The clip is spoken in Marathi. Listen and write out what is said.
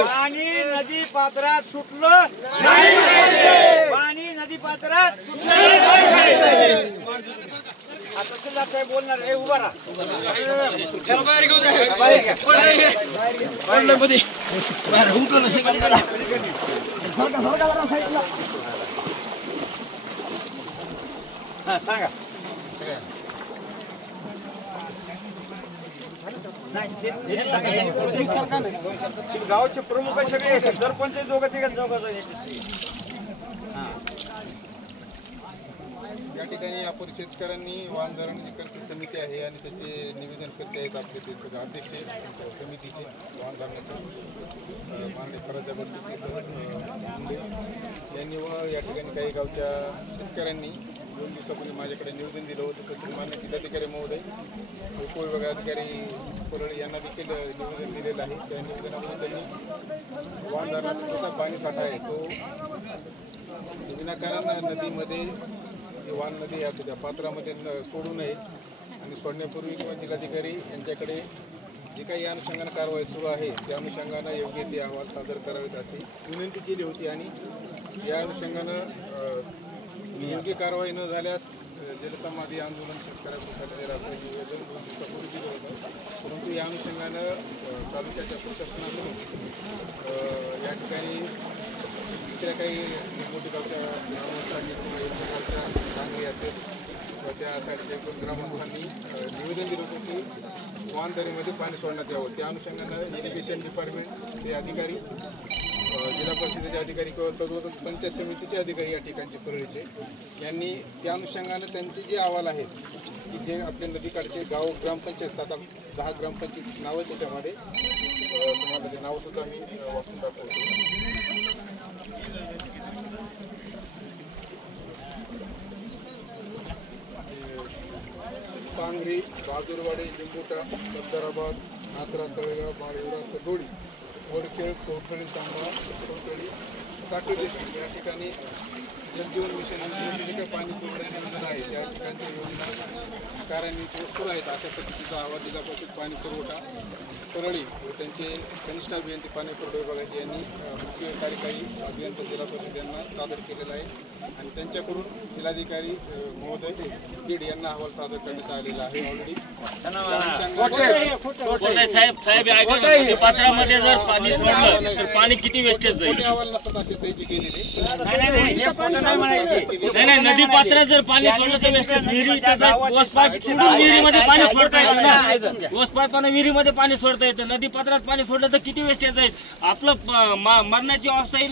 पाणी नदी पात्रात सुटलं नाही पाहिजे, पाणी नदी पात्रात सुटलं नाही पाहिजे। आता तहसीलदार साहेब बोलणार आहे, उभा राहा। सांगा गावचे प्रमुख सगळे सरपंच दोघं तिघांचं या ठिकाणी आपण शेतकऱ्यांनी वाहन धरणाची कर्ते समिती आहे आणि त्याचे निवेदन करते आहेत आपले ते सगळे अध्यक्ष समितीचे वाहन धरणाचे माननीय फराजाबद्दल मुंडे यांनी व या ठिकाणी काही गावच्या शेतकऱ्यांनी 2 दिवसापूर्वी माझ्याकडे निवेदन दिलं होतं। तसेच मान्य जिल्हाधिकारी महोदय उपविभागाधिकारी कोरळे यांना देखील निवेदन दिलेलं आहे। त्या निवेदनामध्ये त्यांनी वाहन धरणाचा जो पाणी साठा आहे तो विनाकारण नदीमध्ये वाहन नदी आहे त्या पात्रामध्ये सोडू नये आणि सोडण्यापूर्वी किंवा जिल्हाधिकारी यांच्याकडे जी काही या अनुषंगानं कारवाई सुरू आहे त्या अनुषंगानं योग्य ते अहवाल सादर करावेत अशी विनंती केली होती आणि या अनुषंगानं योग्य कारवाई न झाल्यास जलसमाधी आंदोलन शेतकऱ्यांकडे असं निवेदन 2 दिवसापूर्वी दिलं होतं। परंतु या अनुषंगानं तालुक्याच्या प्रशासनाकडून या ठिकाणी दुसऱ्या काही मोठी गावच्या ग्रामस्थांनी किंवा गावच्या चांगली असेल किंवा त्या साईडच्या ग्रामस्थांनी निवेदन दिलं होतं की वाहनदरीमध्ये पाणी सोडण्यात यावं। त्या अनुषंगानं इरिगेशन डिपार्टमेंट ते अधिकारी जिल्हा परिषदेचे अधिकारी किंवा तद्वत पंचायत समितीचे अधिकारी या ठिकाणचे परळीचे यांनी त्या अनुषंगानं त्यांचे जे अहवाल आहेत की जे आपल्या नदीकाठचे गाव ग्रामपंचायत 7-10 ग्रामपंचायतीची नावं त्याच्यामध्ये तुम्हाला ते नावंसुद्धा मी वाचून दाखवतो। पांगरी, बहादूरवाडी, लिंबुटा, सफदराबाद, नात्रा, तळेगाव, बाळेवरा, तडोळी, वडखेळ, कोथळी, तांबा, कोथळी, टाकळी डिस्ट्रिक्ट या ठिकाणी जलजीवन मिशन योजनेचे जे काही पाणी पुरवठा योजना आहे त्या ठिकाणच्या योजना कार्यान्वित सुरू आहेत। अशा पद्धतीचा अहवाल जिल्हा परिषद पाणी पुरवठा परळी व त्यांचे कनिष्ठ अभियंते पाणी पुरवठा विभागाचे यांनी मुख्य कार्यकारी अभियंता जिल्हा परिषद यांना सादर केलेला आहे आणि त्यांच्याकडून जिल्हाधिकारी महोदय बीड यांना अहवाल सादर करण्यात आलेला आहे। ऑलरेडी पात्रामध्ये जर पाणी सोडलं तर पाणी किती वेस्टेज जाईल? अहवाल नसतात असे सहीचे गेलेले नाही, नदी पात्रात जर पाणी सोडलं तर वेस्टेज विहिरीमध्ये पाणी सोडता येतं ना, ओस पाईपाने विहिरीमध्ये पाणी सोडता येतं। नदी पात्रात पाणी सोडलं तर किती वेस्टेज जाईल? आपलं मरणाची अवस्था येईल।